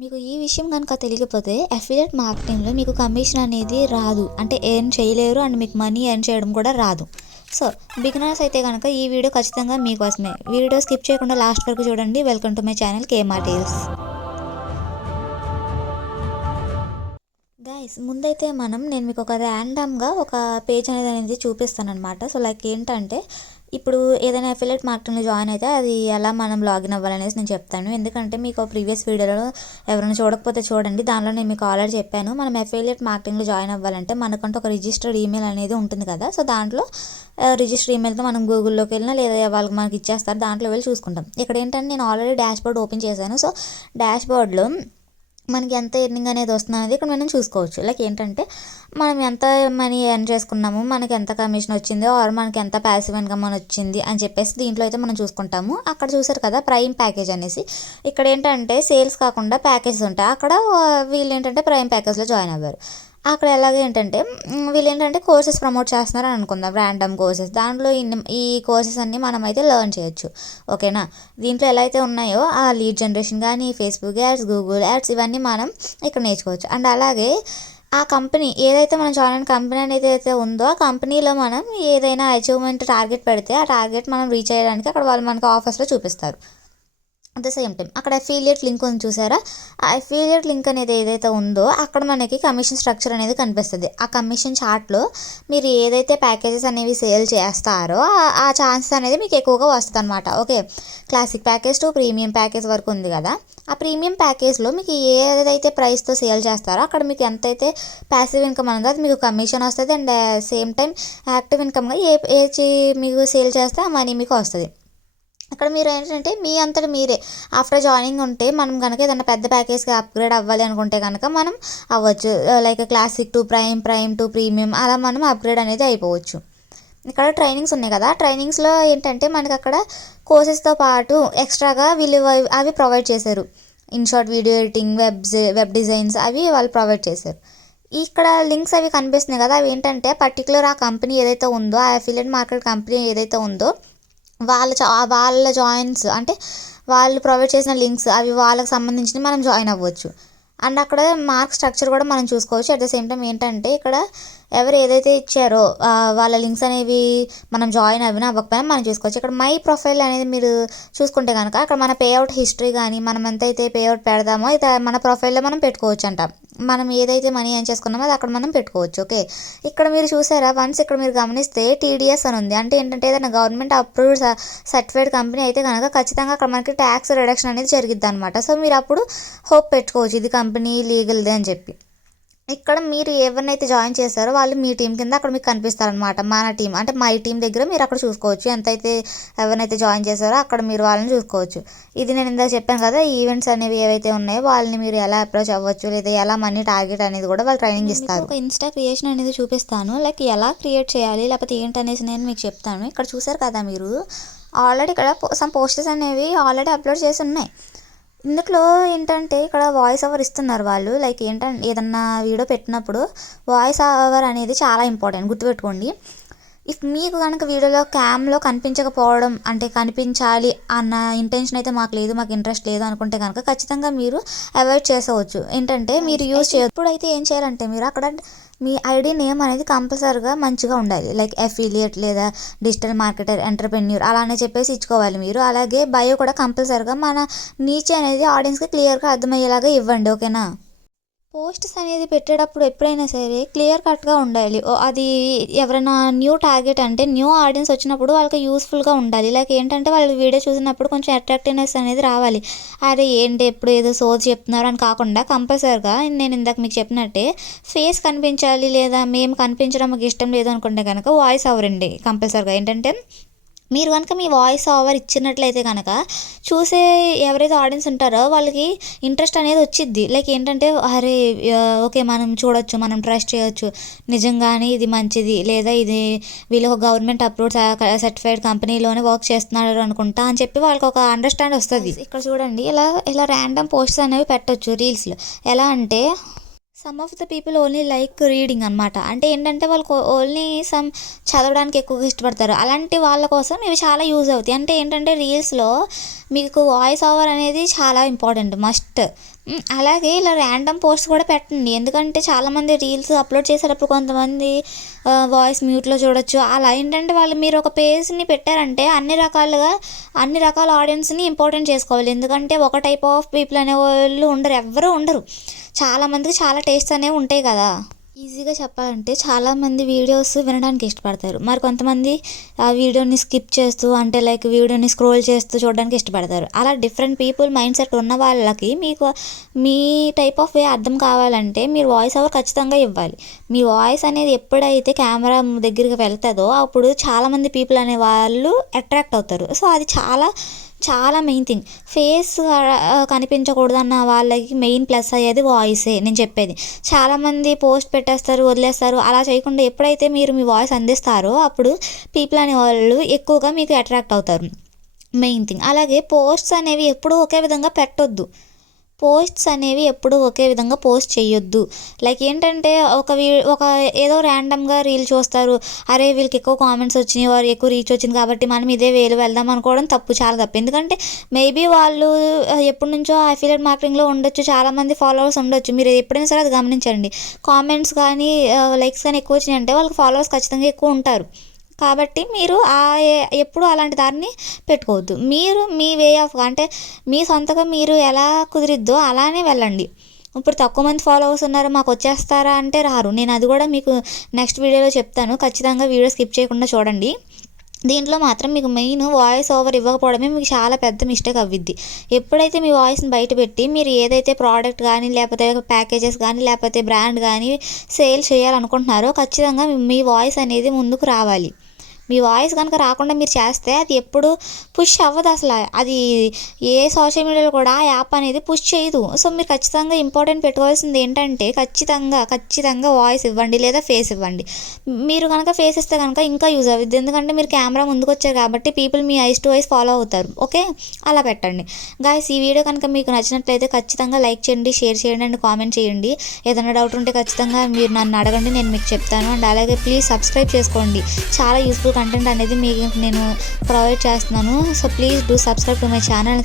మీకు ఈ విషయం కనుక తెలియకపోతే అఫిలియేట్ మార్కెటింగ్లో మీకు కమిషన్ అనేది రాదు, అంటే ఎర్న్ చేయలేరు అండ్ మీకు మనీ ఎర్న్ చేయడం కూడా రాదు. సో బిగినర్స్ అయితే కనుక ఈ వీడియో ఖచ్చితంగా మీకోసమే. వీడియో స్కిప్ చేయకుండా లాస్ట్ వరకు చూడండి. Welcome to my channel KMR tales. Guys, ముందైతే నేను మీకు ఒక ర్యాండమ్గా ఒక పేజ్ అనేది చూపిస్తాను అనమాట. సో లైక్ ఏంటంటే, ఇప్పుడు ఏదైనా అఫిలియేట్ మార్కెటింగ్లో జాయిన్ అయితే అది ఎలా మనం లాగిన్ అవ్వాలనేసి నేను చెప్తాను. ఎందుకంటే మీకు ప్రీవియస్ వీడియోలో ఎవరైనా చూడకపోతే చూడండి, దానిలో నేను మీకు ఆల్రెడీ చెప్పాను. మనం అఫిలియేట్ మార్కెటింగ్లో జాయిన్ అవ్వాలంటే మనకంటూ ఒక రిజిస్టర్డ్ ఈమెయిల్ అనేది ఉంటుంది కదా. సో దాంట్లో రిజిస్టర్ ఈమెయిల్తో మనం గూగుల్లోకి వెళ్ళినా లేదా వాళ్ళకి మనకి ఇచ్చేస్తారు, దాంట్లో వెళ్ళి చూసుకుంటాం. ఇక్కడ ఏంటంటే నేను ఆల్రెడీ డాష్ బోర్డ్ ఓపెన్ చేశాను. సో డాష్ బోర్డ్లో మనకి ఎంత ఎర్నింగ్ అనేది వస్తుంది అనేది ఇక్కడ మనం చూసుకోవచ్చు. లైక్ ఏంటంటే, మనం ఎంత మనీ ఎర్న్ చేసుకున్నాము, మనకి ఎంత కమిషన్ వచ్చిందో ఆర్ మనకి ఎంత ప్యాసివ్ ఇన్కమ్ అని వచ్చింది అని చెప్పేసి దీంట్లో అయితే మనం చూసుకుంటాము. అక్కడ చూసారు కదా ప్రైమ్ ప్యాకేజ్ అనేసి, ఇక్కడ ఏంటంటే సేల్స్ కాకుండా ప్యాకేజెస్ ఉంటాయి. అక్కడ వీళ్ళు ఏంటంటే ప్రైమ్ ప్యాకేజ్లో జాయిన్ అవ్వారు. అక్కడ ఎలాగే ఏంటంటే వీళ్ళు ఏంటంటే కోర్సెస్ ప్రమోట్ చేస్తున్నారు అనుకుందాం, ర్యాండమ్ కోర్సెస్. దాంట్లో ఈ కోర్సెస్ అన్నీ మనం అయితే లెర్న్ చేయొచ్చు, ఓకేనా. దీంట్లో ఎలా అయితే ఉన్నాయో ఆ లీడ్ జనరేషన్ కానీ, ఫేస్బుక్ యాడ్స్, గూగుల్ యాడ్స్, ఇవన్నీ మనం ఇక్కడ నేర్చుకోవచ్చు. అండ్ అలాగే ఆ కంపెనీ ఏదైతే మనం జాయిన్ అయిన కంపెనీ అనేది అయితే ఉందో ఆ కంపెనీలో మనం ఏదైనా అచీవ్మెంట్ టార్గెట్ పెడితే ఆ టార్గెట్ మనం రీచ్ అయ్యడానికి అక్కడ వాళ్ళు మనకు ఆఫర్స్లో చూపిస్తారు. అట్ ద సేమ్ టైం అక్కడ అఫిలియేట్ లింక్ ఉంది చూసారా, ఆ అఫిలియేట్ లింక్ అనేది ఏదైతే ఉందో అక్కడ మనకి కమిషన్ స్ట్రక్చర్ అనేది కనిపిస్తుంది. ఆ కమిషన్ చార్ట్లో మీరు ఏదైతే ప్యాకేజెస్ అనేవి సేల్ చేస్తారో ఆ ఛాన్సెస్ అనేది మీకు ఎక్కువగా వస్తుంది అనమాట. Okay, classic package to premium package వరకు ఉంది కదా. ఆ ప్రీమియం ప్యాకేజ్లో మీకు ఏదైతే ప్రైస్తో సేల్ చేస్తారో అక్కడ మీకు ఎంతైతే ప్యాసివ్ ఇన్కమ్ ఉందో అది మీకు కమిషన్ వస్తుంది. అండ్ సేమ్ టైం యాక్టివ్ ఇన్కమ్గా మీకు సేల్ చేస్తే ఆ మనీ మీకు వస్తుంది. అక్కడ మీరు ఏంటంటే మీ అంతటా మీరే ఆఫ్టర్ జాయినింగ్ ఉంటే మనం కనుక ఏదైనా పెద్ద ప్యాకేజ్కి అప్గ్రేడ్ అవ్వాలి అనుకుంటే కనుక మనం అవ్వచ్చు. Like classic to prime, prime to premium, అలా మనం అప్గ్రేడ్ అనేది అయిపోవచ్చు. ఇక్కడ ట్రైనింగ్స్ ఉన్నాయి కదా, ట్రైనింగ్స్లో ఏంటంటే మనకి అక్కడ కోర్సెస్తో పాటు ఎక్స్ట్రాగా వీళ్ళు అవి ప్రొవైడ్ చేశారు. InShot video editing, web designs అవి వాళ్ళు ప్రొవైడ్ చేశారు. ఇక్కడ లింక్స్ అవి కనిపిస్తున్నాయి కదా, అవి ఏంటంటే పర్టికులర్ ఆ కంపెనీ ఏదైతే ఉందో, ఆ అఫిలియేట్ మార్కెట్ కంపెనీ ఏదైతే ఉందో వాళ్ళ జాయిన్స్ అంటే వాళ్ళు ప్రొవైడ్ చేసిన లింక్స్ అవి వాళ్ళకి సంబంధించినవి మనం జాయిన్ అవ్వచ్చు. అండ్ అక్కడ మార్క్ స్ట్రక్చర్ కూడా మనం చూసుకోవచ్చు. అట్ ద సేమ్ టైం ఏంటంటే ఇక్కడ ఎవరు ఏదైతే ఇచ్చారో వాళ్ళ లింక్స్ అనేవి మనం జాయిన్ అవ్వకపోయినా మనం చూసుకోవచ్చు. ఇక్కడ మై ప్రొఫైల్ అనేది మీరు చూసుకుంటే కనుక అక్కడ మన పేఅవుట్ హిస్టరీ కానీ మనం ఎంతైతే పేఅవుట్ పెడదామో ఇది మన ప్రొఫైల్లో మనం పెట్టుకోవచ్చు అంట. మనం ఏదైతే మనీ ఏం చేసుకున్నామో అది అక్కడ మనం పెట్టుకోవచ్చు. ఓకే, ఇక్కడ మీరు చూసారా, వన్స్ ఇక్కడ మీరు గమనిస్తే టీడీఎస్ అని ఉంది. అంటే ఏంటంటే ఏదైనా గవర్నమెంట్ అప్రూవ్డ్ సర్టిఫైడ్ కంపెనీ అయితే కనుక ఖచ్చితంగా అక్కడ మనకి ట్యాక్స్ రిడక్షన్ అనేది జరిగిద్ది అనమాట. సో మీరు అప్పుడు హోప్ పెట్టుకోవచ్చు ఇది కంపెనీ లీగల్ది అని చెప్పి. ఇక్కడ మీరు ఎవరినైతే జాయిన్ చేశారో వాళ్ళు మీ టీం కింద అక్కడ మీకు కనిపిస్తారనమాట. మన టీం అంటే మై టీం దగ్గర మీరు అక్కడ చూసుకోవచ్చు ఎంతైతే ఎవరినైతే జాయిన్ చేశారో అక్కడ మీరు వాళ్ళని చూసుకోవచ్చు. ఇది నేను ఇందాక చెప్పాను కదా, ఈవెంట్స్ అనేవి ఏవైతే ఉన్నాయో వాళ్ళని మీరు ఎలా అప్రోచ్ అవ్వచ్చు లేదా ఎలా మనీ టార్గెట్ అనేది కూడా వాళ్ళు ట్రైనింగ్ ఇస్తారు. ఒక ఇన్స్టా క్రియేషన్ అనేది చూపిస్తాను, లైక్ ఎలా క్రియేట్ చేయాలి లేకపోతే ఏంటనేసి నేను మీకు చెప్తాను. ఇక్కడ చూసారు కదా మీరు, ఆల్రెడీ ఇక్కడ సమ్ పోస్టర్స్ అనేవి ఆల్రెడీ అప్లోడ్ చేసి ఉన్నాయి. ఇందులో ఏంటంటే ఇక్కడ వాయిస్ ఓవర్ ఇస్తున్నారు వాళ్ళు. లైక్ ఏంటంటే ఏదన్నా వీడియో పెట్టినప్పుడు వాయిస్ ఓవర్ అనేది చాలా ఇంపార్టెంట్, గుర్తుపెట్టుకోండి. ఇఫ్ మీకు కనుక వీడియోలో క్యామ్లో కనిపించకపోవడం అంటే కనిపించాలి అన్న ఇంటెన్షన్ అయితే మాకు లేదు, మాకు ఇంట్రెస్ట్ లేదు అనుకుంటే కనుక ఖచ్చితంగా మీరు అవాయిడ్ చేసేవచ్చు. ఏంటంటే మీరు యూజ్ చేయొచ్చు. ఇప్పుడైతే ఏం చేయాలంటే మీరు అక్కడ మీ ఐడి నేమ్ అనేది కంపల్సరీగా మంచిగా ఉండాలి. లైక్ అఫిలియేట్ లేదా డిజిటల్ మార్కెటర్, ఎంటర్ప్రెన్యూర్ అలానే చెప్పేసి ఇచ్చుకోవాలి మీరు. అలాగే బయో కూడా కంపల్సరీగా మన నీచే అనేది ఆడియన్స్కి క్లియర్గా అర్థమయ్యేలాగా ఇవ్వండి, ఓకేనా. పోస్ట్స్ అనేది పెట్టేటప్పుడు ఎప్పుడైనా సరే క్లియర్ కట్గా ఉండాలి. అది ఎవరైనా న్యూ టార్గెట్ అంటే న్యూ ఆడియన్స్ వచ్చినప్పుడు వాళ్ళకి యూస్ఫుల్గా ఉండాలి. లైక్ ఏంటంటే వాళ్ళు వీడియో చూసినప్పుడు కొంచెం అట్రాక్టివ్నెస్ అనేది రావాలి. అరే ఏంటి ఎప్పుడు ఏదో సోది చెప్తున్నారు అని కాకుండా కంపల్సరిగా నేను ఇందాక మీకు చెప్పినట్టే ఫేస్ కనిపించాలి, లేదా మేము కనిపించడం మాకు ఇష్టం లేదు అనుకుంటే కనుక వాయిస్ అవ్వరండి కంపల్సరిగా. ఏంటంటే మీరు కనుక మీ వాయిస్ ఓవర్ ఇచ్చినట్లయితే కనుక చూసే ఎవరైతే ఆడియన్స్ ఉంటారో వాళ్ళకి ఇంట్రెస్ట్ అనేది వచ్చిద్ది. లైక్ ఏంటంటే అరే ఓకే మనం చూడొచ్చు, మనం ట్రస్ట్ చేయొచ్చు, నిజంగానే ఇది మంచిది లేదా ఇది వీళ్ళు ఒక గవర్నమెంట్ అప్రూవ్డ్ సర్టిఫైడ్ కంపెనీలోనే వర్క్ చేస్తున్నారు అనుకుంటా అని చెప్పి వాళ్ళకి ఒక అండర్స్టాండ్ వస్తుంది. ఇక్కడ చూడండి ఇలా ఇలా ర్యాండమ్ పోస్ట్స్ అనేవి పెట్టొచ్చు రీల్స్లో. ఎలా అంటే some of the people only like reading అనమాట. అంటే ఏంటంటే వాళ్ళకు ఓన్లీ చదవడానికి ఎక్కువగా ఇష్టపడతారు. అలాంటి వాళ్ళ కోసం ఇవి చాలా యూజ్ అవుతాయి. అంటే ఏంటంటే రీల్స్లో మీకు వాయిస్ ఓవర్ అనేది చాలా ఇంపార్టెంట్, మస్ట్. అలాగే ఇలా ర్యాండమ్ పోస్ట్ కూడా పెట్టండి. ఎందుకంటే చాలామంది రీల్స్ అప్లోడ్ చేసేటప్పుడు కొంతమంది వాయిస్ మ్యూట్లో చూడొచ్చు. అలా ఏంటంటే వాళ్ళు మీరు ఒక పేజ్ని పెట్టారంటే అన్ని రకాల ఆడియన్స్ని ఇంపార్టెంట్ చేసుకోవాలి. ఎందుకంటే ఒక టైప్ ఆఫ్ పీపుల్ అనేవాళ్ళు ఉండరు, ఎవ్వరూ ఉండరు. చాలామందికి చాలా టేస్ట్ అనేవి ఉంటాయి కదా. ఈజీగా చెప్పాలంటే చాలామంది వీడియోస్ వినడానికి ఇష్టపడతారు. మరి కొంతమంది ఆ వీడియోని స్కిప్ చేస్తూ అంటే లైక్ వీడియోని స్క్రోల్ చేస్తూ చూడడానికి ఇష్టపడతారు. అలా డిఫరెంట్ పీపుల్ మైండ్ సెట్ ఉన్న వాళ్ళకి మీకు మీ టైప్ ఆఫ్ వే అర్థం కావాలంటే మీరు వాయిస్ ఓవర్ ఖచ్చితంగా ఇవ్వాలి. మీ వాయిస్ అనేది ఎప్పుడైతే కెమెరా దగ్గరికి వెళ్తుందో అప్పుడు చాలామంది పీపుల్ అనే వాళ్ళు అట్రాక్ట్ అవుతారు. సో అది చాలా చాలా మెయిన్ థింగ్. ఫేస్ కనిపించకూడదు అన్న వాళ్ళకి మెయిన్ ప్లస్ అయ్యేది వాయిసే నేను చెప్పేది. చాలామంది పోస్ట్ పెట్టేస్తారు, వదిలేస్తారు. అలా చేయకుండా ఎప్పుడైతే మీరు మీ వాయిస్ అందిస్తారో అప్పుడు పీపుల్ అనేవాళ్ళు ఎక్కువగా మీకు అట్రాక్ట్ అవుతారు, మెయిన్ థింగ్. అలాగే పోస్ట్స్ అనేవి ఎప్పుడూ ఒకే విధంగా పెట్టొద్దు. ఎప్పుడూ ఒకే విధంగా పోస్ట్ చేయొద్దు. లైక్ ఏంటంటే ఒక ఏదో ర్యాండమ్గా రీల్ చూస్తారు, అరే వీళ్ళకి ఎక్కువ కామెంట్స్ వచ్చినాయి, వారు ఎక్కువ రీచ్ వచ్చింది కాబట్టి మనం ఇదే వేలు వెళ్దాం అనుకోవడం తప్పు, చాలా తప్పు. ఎందుకంటే మేబీ వాళ్ళు ఎప్పటి నుంచో అఫిలియేట్ మార్కెటింగ్లో ఉండొచ్చు, చాలామంది ఫాలోవర్స్ ఉండొచ్చు. మీరు ఎప్పుడైనా సరే అది గమనించండి. కామెంట్స్ కానీ లైక్స్ కానీ ఎక్కువ వచ్చినాయి అంటే వాళ్ళకి ఫాలోవర్స్ ఖచ్చితంగా ఎక్కువ ఉంటారు. కాబట్టి మీరు ఎప్పుడు అలాంటి దాన్ని పెట్టుకోవద్దు. మీరు మీ వే ఆఫ్ అంటే మీ సొంతగా మీరు ఎలా కుదిరిద్దో అలానే వెళ్ళండి. ఇప్పుడు తక్కువ మంది ఫాలోవర్స్ ఉన్నారు మాకు వచ్చేస్తారా అంటే రారు. నేను అది కూడా మీకు నెక్స్ట్ వీడియోలో చెప్తాను. ఖచ్చితంగా వీడియో స్కిప్ చేయకుండా చూడండి. దీంట్లో మాత్రం మీకు మెయిన్ వాయిస్ ఓవర్ ఇవ్వకపోవడమే మీకు చాలా పెద్ద మిస్టేక్ అవ్విద్ది. ఎప్పుడైతే మీ వాయిస్ని బయట పెట్టి మీరు ఏదైతే ప్రోడక్ట్ కానీ లేకపోతే ప్యాకేజెస్ కానీ లేకపోతే బ్రాండ్ కానీ సేల్ చేయాలనుకుంటున్నారో ఖచ్చితంగా మీ వాయిస్ అనేది ముందుకు రావాలి. మీ వాయిస్ కనుక రాకుండా మీరు చేస్తే అది ఎప్పుడు పుష్ అవ్వదు. అసలు అది ఏ సోషల్ మీడియాలో కూడా ఆ యాప్ అనేది పుష్ చేయదు. సో మీరు ఖచ్చితంగా ఇంపార్టెంట్ పెట్టుకోవాల్సింది ఏంటంటే ఖచ్చితంగా వాయిస్ ఇవ్వండి లేదా ఫేస్ ఇవ్వండి. మీరు కనుక ఫేస్ ఇస్తే కనుక ఇంకా యూజ్ అవుతుంది. ఎందుకంటే మీరు కెమెరా ముందుకు వచ్చారు కాబట్టి people me ice to ice follow అవుతారు. ఓకే, అలా పెట్టండి. గాయ్స్, ఈ వీడియో కనుక మీకు నచ్చినట్లయితే ఖచ్చితంగా లైక్ చేయండి, షేర్ చేయండి అండ్ కామెంట్ చేయండి. ఏదైనా డౌట్ ఉంటే ఖచ్చితంగా మీరు నన్ను అడగండి, నేను మీకు చెప్తాను. అండ్ అలాగే ప్లీజ్ సబ్స్క్రైబ్ చేసుకోండి. చాలా యూస్ఫుల్ కంటెంట్ అనేది మీకు నేను ప్రొవైడ్ చేస్తున్నాను. So please do subscribe to my channel.